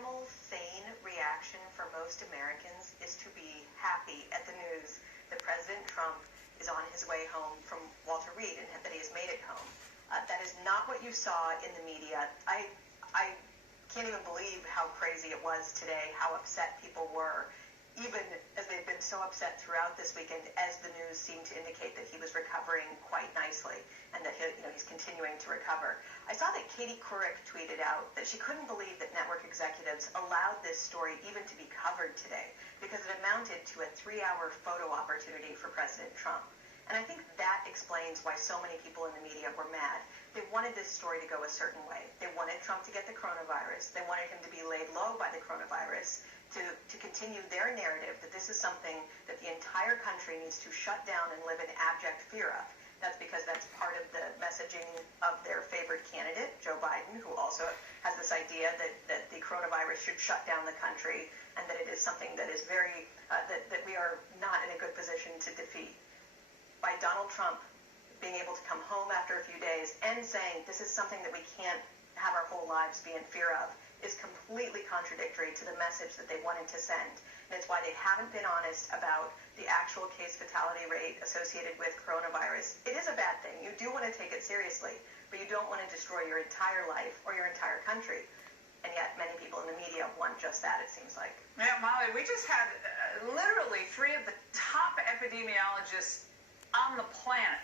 normal, sane reaction for most Americans is to be happy at the news that President Trump is on his way home from Walter Reed and that he has made it home. That is not what you saw in the media. I can't even believe how crazy it was today, how upset people were, even as they've been so upset throughout this weekend, as the news seemed to indicate that he was recovering quite nicely and that he's continuing to recover. I saw that Katie Couric tweeted out that she couldn't believe that network executives allowed this story even to be covered today because it amounted to a 3-hour photo opportunity for President Trump. And I think that explains why so many people in the media were mad. They wanted this story to go a certain way. They wanted Trump to get the coronavirus. They wanted him to be laid low by the coronavirus to continue their narrative that this is something that the entire country needs to shut down and live in abject fear of. That's because that's part of the messaging of their favorite candidate, Joe Biden, who also has this idea that the coronavirus should shut down the country and that it is something that is very, that we are not in a good position to defeat. By Donald Trump being able to come home after a few days and saying this is something that we can't have our whole lives be in fear of is completely contradictory to the message that they wanted to send. And it's why they haven't been honest about the actual case fatality rate associated with coronavirus. It is a bad thing. You do want to take it seriously, but you don't want to destroy your entire life or your entire country. And yet many people in the media want just that, it seems like. Yeah, Molly, we just had literally 3 of the top epidemiologists on the planet,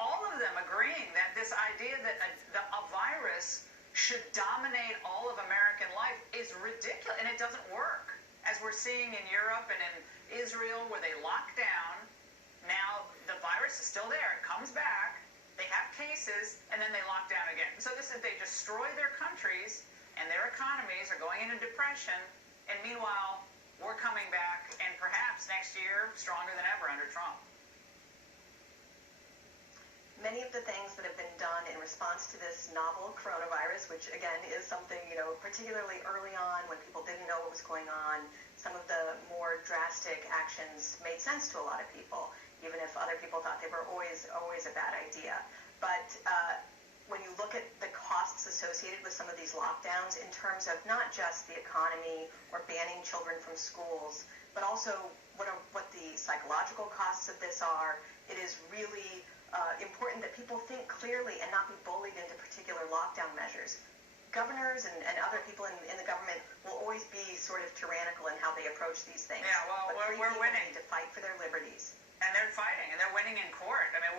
all of them agreeing that this idea that a virus should dominate all of American life is ridiculous, and it doesn't work. As we're seeing in Europe and in Israel, where they lock down, now the virus is still there, it comes back, they have cases, and then they lock down again. So this is, they destroy their countries, and their economies are going into depression, and meanwhile, we're coming back, and perhaps next year, stronger than ever under Trump. Many of the things that have been done in response to this novel coronavirus, which again is something, particularly early on when people didn't know what was going on, some of the more drastic actions made sense to a lot of people, even if other people thought they were always a bad idea. But when you look at the costs associated with some of these lockdowns in terms of not just the economy or banning children from schools, but also what the psychological costs of this are, it is really important that people think clearly and not be bullied into particular lockdown measures. Governors and other people in the government will always be sort of tyrannical in how they approach these things. Yeah, well, but we're winning. Need to fight for their liberties. And they're fighting, and they're winning in court. I mean,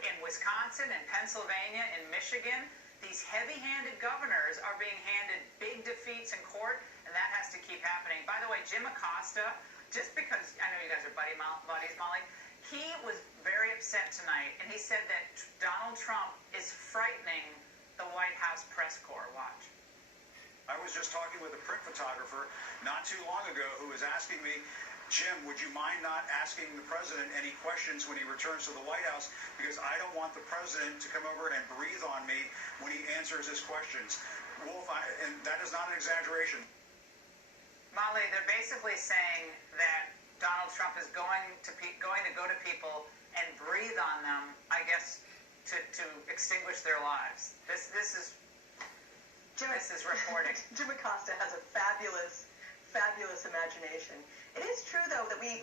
in Wisconsin, in Pennsylvania, in Michigan, these heavy-handed governors are being handed big defeats in court, and that has to keep happening. By the way, Jim Acosta, just because I know you guys are buddies, Molly, he was very upset tonight, and he said that Donald Trump is frightening the White House press corps. Watch. I was just talking with a print photographer not too long ago who was asking me, Jim, would you mind not asking the president any questions when he returns to the White House, because I don't want the president to come over and breathe on me when he answers his questions. Wolf, and that is not an exaggeration. Molly, they're basically saying that Donald Trump is going to go to people and breathe on them, I guess, to extinguish their lives. This is reporting. Jim Acosta has a fabulous imagination. It is true, though, that we